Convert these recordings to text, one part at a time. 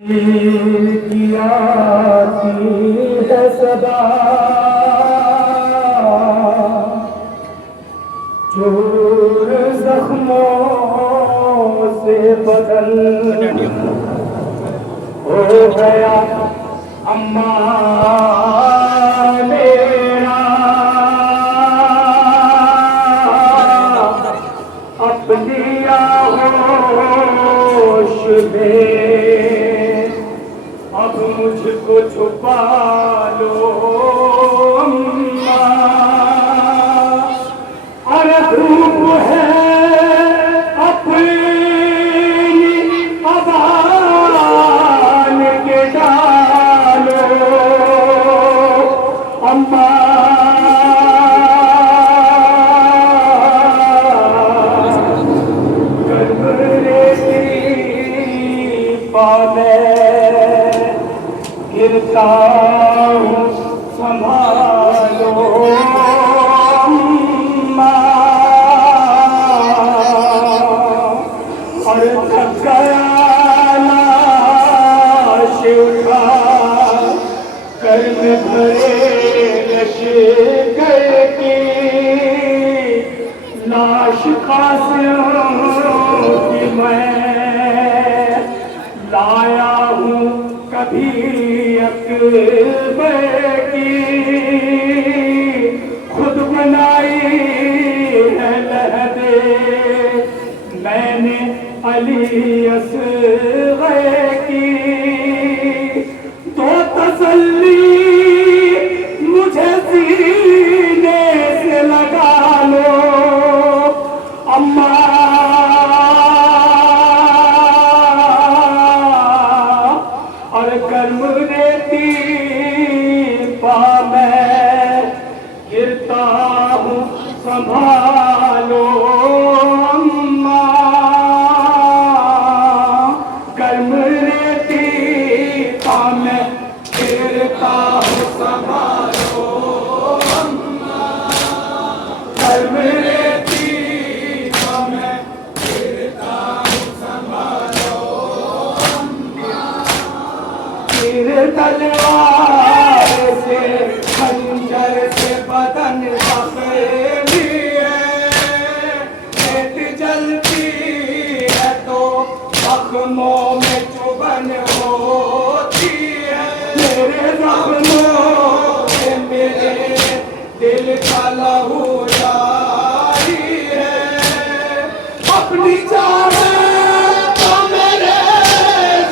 की आती है सदा चोर जख्मों से बदल हो गया अम्मा मेरा अपनी आहोश में अब मुझको छुपा लो अम्मा। अरे धूप है अपनी अबान के डालो अम्मा। गिरता हूँ संभालो अम्मा। और थक गया लाश उठा कर में भरे लश्कर की लाश कासिम की मैं लाया हूँ कभी अकबर की खुद बनाई है लहदे मैंने अली असग़र की। तो तसल्ली मुझे सीने से लगा लो अम्मा। और कर्म रेती पा मैं गिरता हूँ संभालो अम्मा। कर्म रेती पा मैं गिरता हूँ संभालो अम्मा। कर्म रेती पा मैं गिरता हूँ संभालो अम्मा। तीर तलवार से खंजर से बदन जख्मी है जलती है तो जख्मों में चुभन होती है। मेरे जख्मों से मेरे दिल का लहू जारी है। अपनी जान तो मेरे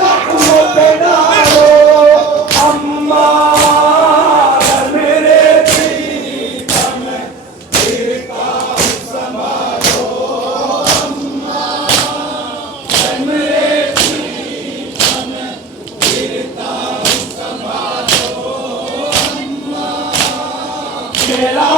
जख्मों पे डालो अम्मा। मेरे दीद में गिरता हूँ संभालो अम्मा। मेरे दीद में गिरता हूँ संभालो अम्मा। मेरा